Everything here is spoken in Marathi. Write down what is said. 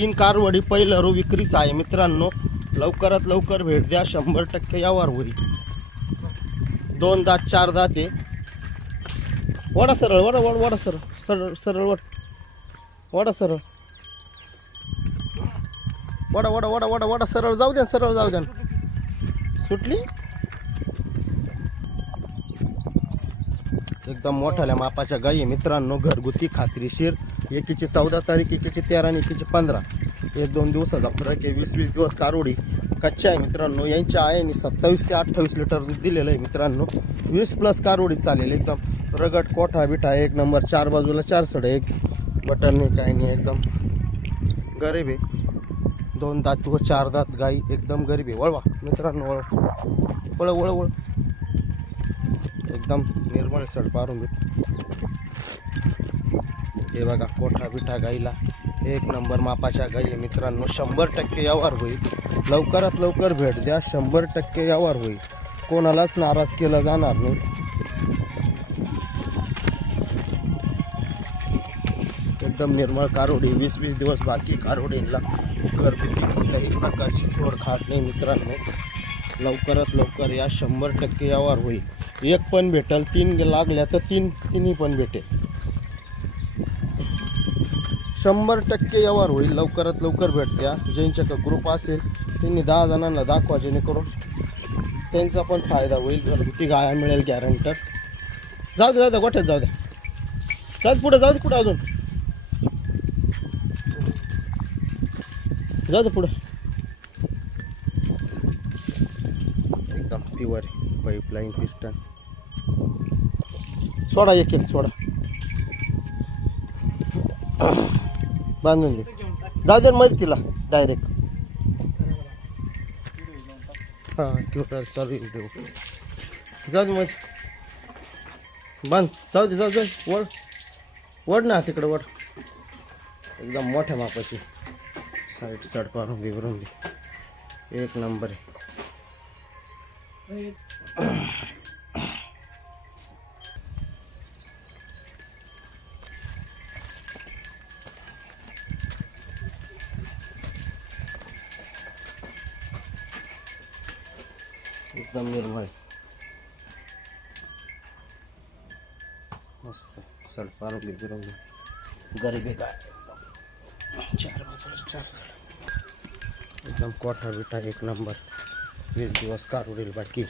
3 कारवडी पहिलं रो विक्रीस आहे मित्रांनो. लवकरात लवकर भेट द्या, 100% यावर होईल. 2 दात 4 दात आहे. वडा सरळ वडा वडा वडा सरळ सरळ सरळ वडा सरळ वडा वडा वडा वडा वडा सरळ जाऊ द्या, सरळ जाऊ द्या. सुटली एकदम मोठ्याल्या मापाच्या गाई आहे मित्रांनो. घरगुती खात्रीशीर. एकीची 14 तारीख, एकीची 13 आणि एकीची 15. 1-2 दिवसाचा फरक आहे. 20-20 दिवस कारोडी कच्च्या आहे मित्रांनो. यांच्या आईने 27 ते 28 लिटर दूध दिलेलं आहे मित्रांनो. 20+ कारोडी चालेल. एकदम रगट कोठा बिठा एक नंबर. 4 बाजूला 4 सड, एक बटन नाही काही नाही. एकदम गरीब आहे. 2 दात व 4 दात गाई एकदम गरीब आहे. वळवा मित्रांनो, वळ वळ वळ वळ. एकदम निर्मळ सड पारून हे बघा. कोठा बिठा गाईला एक नंबर मापाच्या गाई आहे मित्रांनो. 100% व्यवहार होईल. लवकरात लवकर भेट द्या, 100% व्यवहार होईल. कोणालाच नाराज केलं जाणार नाही. एकदम निर्मळ कारोडी. 20-20 दिवस बाकी कारोडीला. घरगुती कुठल्याही प्रकारची खोडखाट नाही मित्रांनो. लवकरात लवकर या, 100% व्यवहार होईल. एक पण भेटेल, 3 लागल्या तर तिन्ही पण भेटेल. 100% व्यवहार होईल. लवकरात लवकर भेट द्या. ज्यांच्याकडे ग्रुप असेल त्यांनी 10 जणांना दाखवा, जेणेकरून त्यांचा पण फायदा होईल. घरगुती गाया मिळेल गॅरंटर. जाऊ दे गोठ्यात जाऊ द्या. जाऊ दे पुढे, जाऊ दे पुढे, अजून जाऊ दे पुढे. एकदम प्युअर पाईपलाईन पिस्टन. सोडा एक सोडा, बांधून दे. जाऊ दे मध्ये तिला डायरेक्ट. हां ट्युटर चालू देऊ. जाऊ दे मध्ये बांध. जाऊ दे जाऊ दे. वड वड ना तिकडं वड. एकदम मोठ्या मापाची साईड साईड पारून बिघरून दे. एक नंबर आहे. एकदम निर्मळ मस्त सड पारून बिघरून दे. गरीबी काय 4 बाजूला 4 एकदम कोठा बिठा एक नंबर. 20 दिवस काढून बाकी.